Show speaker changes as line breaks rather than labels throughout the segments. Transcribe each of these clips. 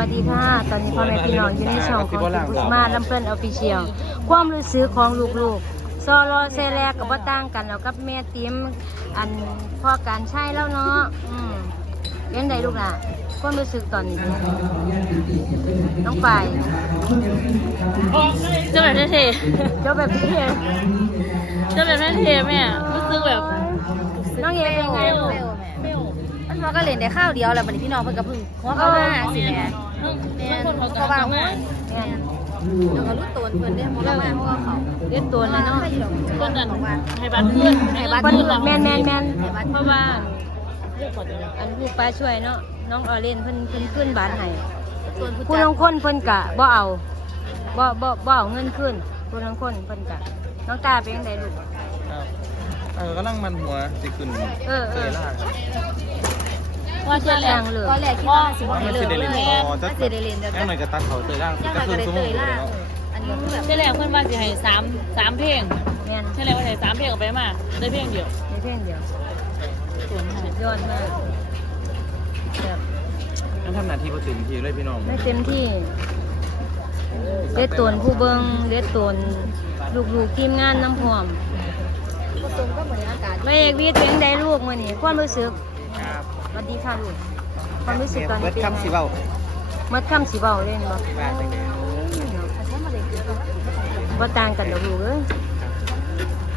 วัสดีค่ะ ตอนนี้พ่อแม่พี่น้องอยู่ในช่องของคุณบุษมาลำเพิ่นออฟฟิเชียลความรู้สึกของลูกๆ ซอรอเซแลกับว่าต่างกันแล้วกับแม่ติมอันพ่อการใช้แล้วเนาะอืมเลี้ยงใดลูกล่ะความรู้สึกตอนนี้เป็นยังไงน้องฝ่าย
เจะแบบเท่
เจ้าแบบพี่เอ๋
ๆเจะแบบเท่ๆแม่รู้สึกแบบ
น้องเอ๋เป็นยังไงลูก
มันมาก็เล่นได้ข้าวเดียวแล้วบัดนี้พี่น้องเพิ่นก็เพึ่งหัวเข้ามาสิแม่
เพิ่งเพิ่งคนเขา
เพราะว่า
กำลัง
หัว
มา
แม่น
เดี๋ยวก็รู้ตัวเพิ่นได้หัวเข้ามาเพราะว่าเขา
เลี้ยงตัวแล้วเนาะ
คนนั้นให้บัตรเพื่อนให้บัตร
คน
เพื่อนเรา
แม่นแม่นแม่น
เพราะว่าเรื่องของ
อันผู้ป้าช่วยเนาะน้องออเรนเพิ่นเพิ่นขึ้นบ้านให้
ส่วนผู้
ผู้
จั
ล
ด
งคนเพิ่นกะบ่เอาบ่บ่บ่เอาเงินคืนผู้ลงคนเพิ่นกะน้องตาเป็นจังไดลูก
ครับเออกำลังมันหัวสิขึ้น
เออเออ
เตล่าครับ
ว่าจะแร
แรงงเลย
ตอนแรกคิดว่าสิบ่ได้
มัน
เลิ
สิ
ก
ได้
เล
เล่น
ย
พอ
ถ้า
จะ
สิได้เล่นเดี๋ยว
แค่หน่อยก็ตัดเขาเตยล่าง
ยัง
ก็
มา
คื
ก็
อ
ได้
สม
เต
มุติ
ยล่า
เนาะ
อันนี้คือแบบ
ใช่แล้วเพื่อนว่าจะให้สามสามเพลง
แม่น
ใช่แล้วว่าให้สามเพลงออกไปมาได้เพลงเดียว
ในเพียงเดียว
ส่วนให้
สุดยอดมากแบบ
นั่นทำหน้าที่พอถึงทีเลยพี่น้อง
ไม่เต็มที่เด็ดตนผู้เบิงเด็ดตนลูกๆทีมงานน้ำพร้อม
ก็ตรงก็เหมือนอากาศ
พระเอกวีเป็นจังไดลูกมื้อนี้ความรู้สึก
ครับ
สวัสดีค่ะลูกความรู้สึกตอนนี้
เบิด
เป็นยัง
คำสิ
ไง
เบ้า
เมื่อคำสิเว้าเล่นบ่
บ้านจังได๋
บ่ต่างกันดอกลูกเอ้ย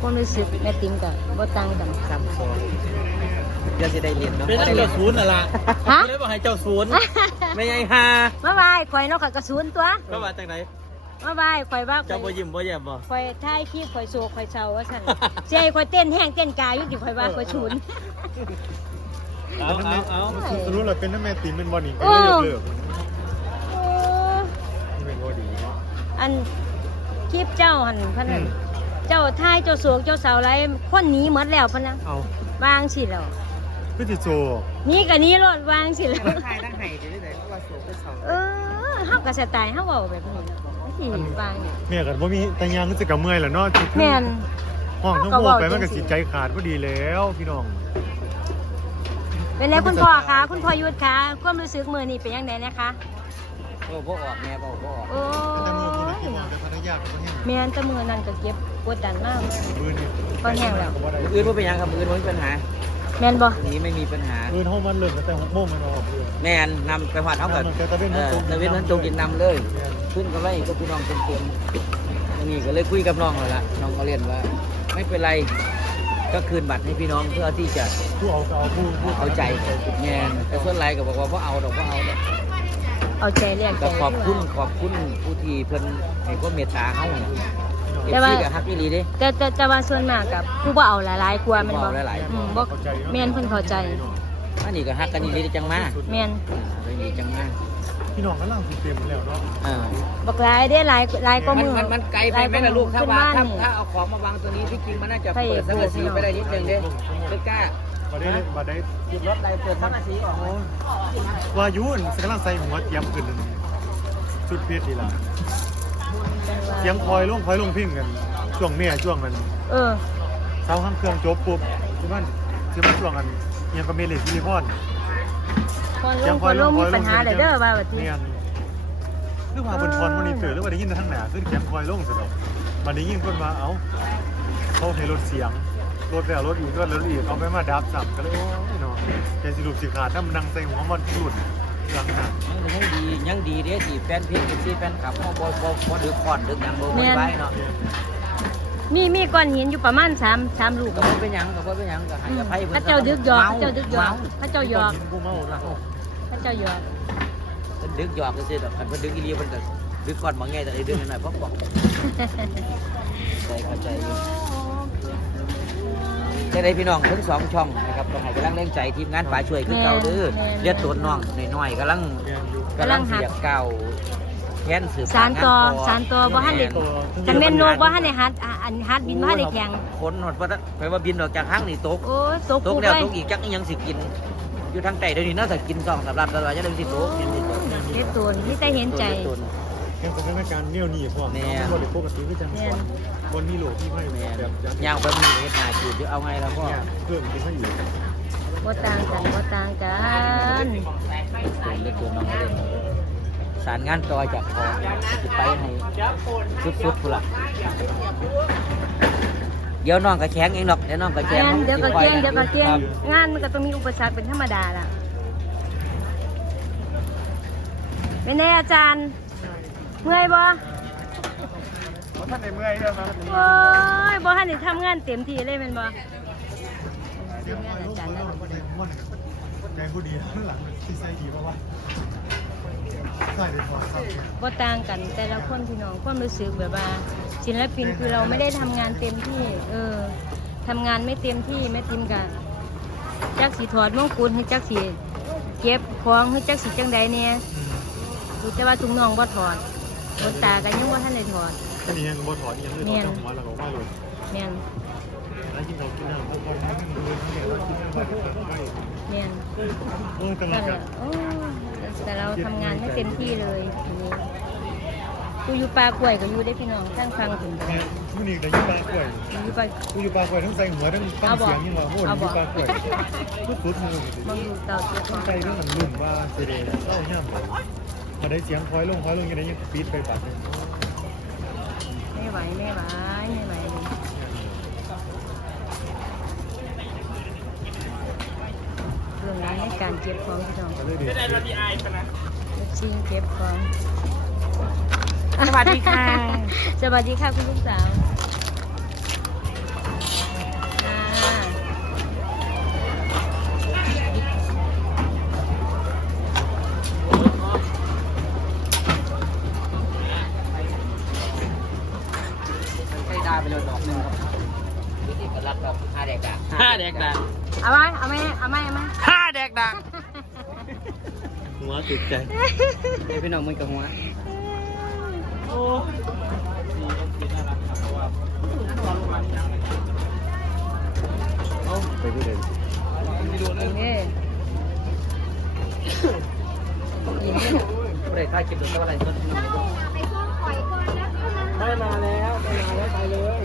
ความรู้สึกแม่ติ๋มกับบ่ต่างกัน
คำโซอย่าสิได้เรียนเนาะ
เป็นนักเจ้าศูนย์น่ะล่ะ
ฮะ
เลยบอกให้เจ้าศูนย์ไม่ใช่ฮา
มาบายข่อยเนาะข่อยกระสุนตัว
ก็ว่าจากไหน
มาบายข่อยว่าข่
เจ้า
อย
บ่ยิ้มบ่แย้มบ่
ข่อยถ่ายคลิปข่อยโซข่อยเซาว่าซั่นสิให้ข่อยเต้นแห้งเต้นกายอยู่ที่ข่อยว่าข่อยฉุน
เอาเอาเอา
สรุปแล้วเป็นน้ำแม่ติ๋มเป็นบอนี่
โอ้
ก็เลยยกเลิก
โอ้
นี่เป็นบอดีเนาะ
อันคลิปเจ้าหั่นเพิ่นน่ะเจ้าถ่ายเจ้าโศกเจ้าเสาไรคนหนีหมดแล้วเพิ่นนะ
เอา
วางสิแล้ว
พี่ติโจ
หนี่ก็หนี้รถวางสิแล้ว
ทายทั้งไห้จะได้ไหนเพราะว่าโซก็เศร้า
เออเฮาก็สไตล์เฮาเว้าแบบนี้สิวางนี่
แม่กันว่ามีแต่ยางก็จะกับเมื่อยแหละเนาะที่
แม่น
ห้องทั้ง
ก็
โบ
เว้า
ไปมัน
จั
ก็
งสิ
สิใจขาดพอดีแล้วพี่น้อง
เป็นแล้วคุณพ่อคะคุณพ่อยุทธคะความรู้สึกมือนี่เป็นยังไงนะคะ
โอ้บ่ออกแม่บ่บ่ออก
โอ้
แต่มือพี่
ย
พี่น้องแต่พัทยาก็บ่แห้ง
แม่นแต่มือนั่นก็เก็บกดดันมาก
มือนี่
ก็แห้งแล้ว
ก็บ่ได้
อื่นบ่เป็นหยังครับอื่นบ่มีปัญหา
แม่นบ่
นี้ไม่มีปัญหา
มือห้องมันเริ่มตั้งแต่หกโมงมันออกเลย
แม่นนำไปหอดเท่ากับ
แต่ตะเวนมันตก
ตะเวนนั้นตกกินนำเลย ขึ้นกับไรก็พี่น้องเต็มๆอันนี้ก็เลยคุยกับน้องแล้วล่ะน้องก็เรียนว่า ไม่เป็นไร ก็คืนบัตรให้พี่น้องเพื่อที่จะ
ผู้เอาก็เอาผู้ผู้
เอาใจแม่นแต่ส่วนไรก็บอกว่าพ่เอาดอกพ่เอาดอก
เอาใจเรียกใจ
ก็ขอบคุณขอบคุณผู้ที่เพิ่นให้ความเมตตาเฮาเอ
แต่
ฟ
ว่า
ซีกับฮักอีหลีเด้
แต่แต่แต่ว่าส่วนมากกับผู้บ่เอาหลายๆกลัวาแม่นบ่
ผู้บ่เอาหลายๆ
อืมบ่แม่นเพิ่นเข้าใจ
อันนี้ก็ฮักกันอีหลีจังมา
แม่น
อ่าเป็นอีหลีจังมา
พี่น้องกำลังสิเต็มแล้วเนาะ
อ่า
บักหลายเด้หลายหลายกว่า
มัน
มือ
มันมันไกลไปไหมล่ะลูกถ้า
ขึ้น
วาง
บ้าน
ถ้า
นี่
ถ้าเอาของมาวางตัวนี้ที่จริงมันน่าจะ
พระเอ
เปิ
ก
ดสังกะสีไปได้นิดนึงเด้ไม่กล้า
บ่ได้บ่ได้
หยุดรถใดเปิดสังกะสีออกเลย
ว่าอยุ่นกำลังใส่หัวเตรียมขึ้นนั่นชุดเพชรดีล่ะเสียงคอยลงคอยลงพิมพ์กันช่วงแม่ช่วงมัน
เออ
เช้าข้างเครื่องจบปุ๊บที่มันที่มันช่วงกันเอี ยังก็เมเลซิลิคอน
คนลงคนลงมีปัญหาได้เด้อว่าว่าติ
เนียนหรือว่าบนพรมันนี่เกิดหรือว่าได้ยินแต่ทั้งหนาขึ้นแคมคอยลงสุดอกมันได้ยินคนมาเอ้าเขาให้รถเสียงรถแล้วรถอีกรถแล้วรถอีกเอาไปมาดับสับก็เลยโอ้ยเนาะแกสิลูกสิขาดถ้ามันนั่งใส่หัวมันพูดหลังหนัก
ยังดียังดีเด้ที่แฟนเพลงที่แฟนคลับเขาบ่บ่บ่ดึกคอนดึกหยังบ่บ่ไปเนาะ
มีมีก้อนหินอยู่ประมาณ3 3ลูก
ก็บ่เป็นหยังก็บ่เป็นหยังก็ให้อภัย
พระเจ้าดึกหยอกพระเจ้าดึกหยอกพระเจ้าหยอก
กินกูเมาแล้ว
พระเจ้าหยอก
เพิ่นดึกหยอกก็ซื่อดอกคันเพิ่นดึกอีหลีเพิ่นก็ดึกก่อนบ่ไงแต่ไอ้ดึกหน่อยๆพอบอกใจเข้าใจอยู่จะได้พี่น้องทั้งสองช่องนะครับต้องให้กำลังแรงใจทีมงานฝ่ายช่วยคือเก่าเด้อเรียกตัวน้องน้อยๆกำลังกำลังเสียเก่าแค้นสืบ
สารต่อ
ทงง
สารต่อบ่ทันได้จังแม่นโนบ่ทันได้ฮัด อ่าอันฮัดบินบ่ทันได้แข่ง
คนหดว่าไปว่าบินออกจากห้างนี่ตก
โอ้ยตก
ตก
ปุ๊บ
แล้ว
เลย
ตกอีกจักอีหยังสิกิน อยู่ทางใต้เดี๋ยวนี้น่าจะกินสองสำหรับตลอดจะได้สิตกเห็นสิตก
เฮ็ดตัวนี่แต่เห็นใจ
ตัว
แค่สถานการณ์เนี่ยวหนีพวก
แม่
บริโภคกับซื้อก็จัง
แม่น
วันนี้โหลพี่ไม่
แม่
แบบจะ
ย่างไปมีเฮ็ดนาจูดเดี๋ยวเอาไงแล้วก็
เนี่ยเพิ่มกินไม่อยู่
บ่ต่างกันบ่ต่างกัน
สารงานต่อจากพอจะไปให้สุดๆพุ่นละเดี๋ยวน้องก็แข็งเองหรอกเดี๋ยวน้องก็แข็
แก
ง
นเดี๋ยวก็เกงเดี๋ยวก็เก
ค
ง
รับ
งานมันก็ต้องมีอุปสรรคเป็นธรรมดาล่ะเป็นไงอาจารย์ เมื่อยบ่
ท่านในเมื่อยเด้อครับ
โอ้ยบ่ทันได้ทำงานเต็มที่เลยแม่นบ่ทีมงานอาจารย์นั่น
ใจผู้ดีข้างหลังที่ใส่ดีเพราะว่า ใส่ได้พอครับ
บ่ต่างกันแต่ละคนพี่น้องความรู้สึกแบบว่าศิลปินคือเราไม่ได้ทำงานเต็มที่ เออทำงานไม่เต็มที่แม่ติมกันจักสิถอดมงกุฎให้จักสิเก็บของให้จักสิจังใดเนี่ยรู้แต่ว่าทุกน้องบ่ถอดบนตากันยังบ่ทันได้ถอด
อันนี้ยังบ่ถอนยังเลยถอนหัวแล้วก็ว่าเลย
แม่น
แล้วกินเรากินน้ำพอพอมันมันเลยเขาเรียกว่ากินน้ำไปไป
แม่น
โอ้ยตลอ
นั่
ด
นแห
กั
ละ
น
โอ้แต่เราทำงานไม่เต็มที่เลยทีนี้กูอยู่ปลากล้วยก็อยู่ได้พี่น้องตั้งฟังถึง
แม่ผู้นี้ได้ยินปลากล้วย
อยู่ปลา
กูอยู่ปลากล้วยทั้งใส่หัวทั้งตั้งเสียงยังว่าโอ้ยอยู่ปลากล้วยสุดๆมือ
มองดูเต่าตัวข
ต้
อ
องงใจเรื่องมันลุ่นว่าเสด็จเล่าย่ำพอได้เสียงคอยลงคอยลงยังไงยังปีดไปปัดเลย
ไม่ไหวไม่ไหวไม่ไหวเลยเรื่องร้านใน การเก็บของพี่น้อง
ก็เลยเด็ด
ชิงเก็บของ สวัสดีค่ะ สวัสดีค่ะคุณลูกสาว
หั
วติดใจ
เดี๋ยวพี่น้องมึงกับหัว
โอ้ดีเอฟซีน่ารักครับเพราะว่า
ไปที่เดิม
ไม่ดูเลย
เอ้ยยิงเลย
ไม่ได้ค่าเก็บตัวเท่าไหร่ต้นพี่น้อง
ไม่มาแล้วไม่มาแล้วไปเลย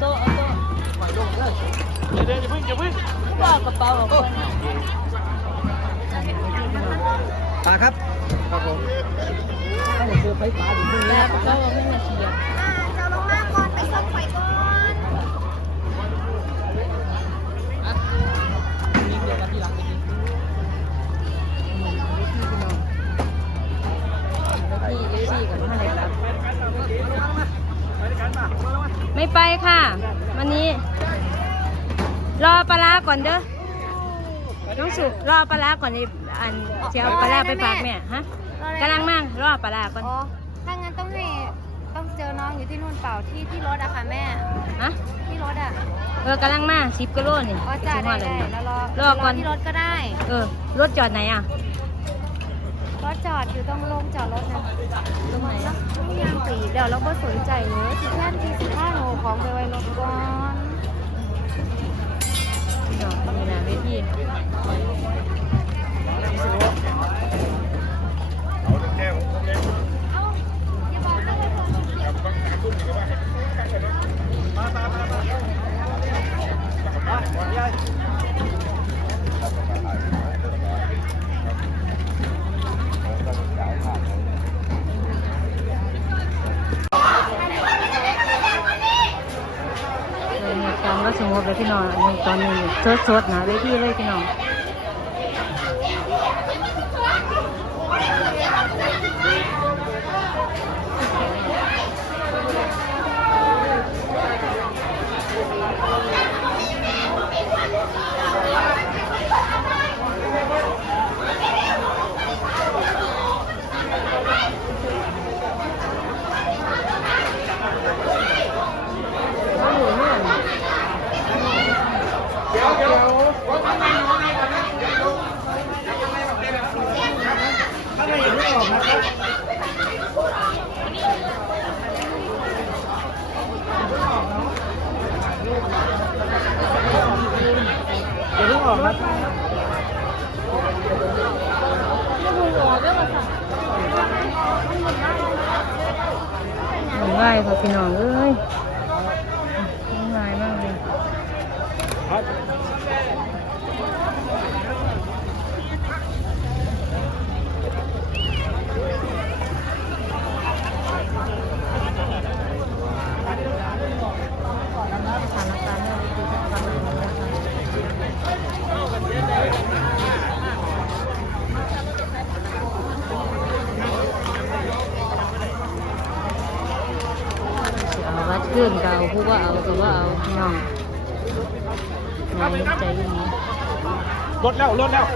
โต๊ะเอาโต๊ะ
เดี๋ยว อย่าเพิ่งอย่าเพิ่ง
ก็เอากระเป๋าออกก่อน
ปลาครับครับผมต้องเจอไฟฟ้าอยู่ที่
แล้
นี่
วก็ไม่มาเชียร์
จะลงมาก่อนไปส่งไฟก่อน
นี่เดี๋ยวมาที่หลังไปกิน
พี่เอซี่กับท่านเลยครับ ไม่ไปค่ะ วันนี้ รอปลาร้าก่อนเด้อน้องสุรอปลาร้าก่อนนี่อันเจ้าปลาร้าไปฝากแม่ฮะกำลังมั่งรอปลาร้าก่อน
อ๋อถ้างั้นต้องให้ต้องเจอน้องอยู่ที่นู่นเปล่าที่ที่รถอะค่ะแม่
ฮะ
ที่รถอะ
เออกำลังมาสิบกิโลนี่
ก็จ่า
สิบ
ได้
ห้าเล
ได้
ย
แล้วรอ
รอก่อน
ที่รถก็ได้
เออรถจอดไหนอะ
รถจอดอยู่ตรงโรงจอดรถนะ
ตรงไหนอะ
ยางตีเดี๋ยวเราก็สนใจเลยที่แค่ที่สิบห้าโลของไปไว้รถก่อน
เวทีเออเหตุการณ์ก็สงบเลยพี่น้องอันนี้ตอนนี้ สดๆนะเวทีเลยพี่น้อง ง่ายค่ะพี่น้องเอ้ย ผู้ว่เอาก็ว่าเอาน้องน้องใจอย่า
งนี้ลดแล้ว
ลด
แล้ว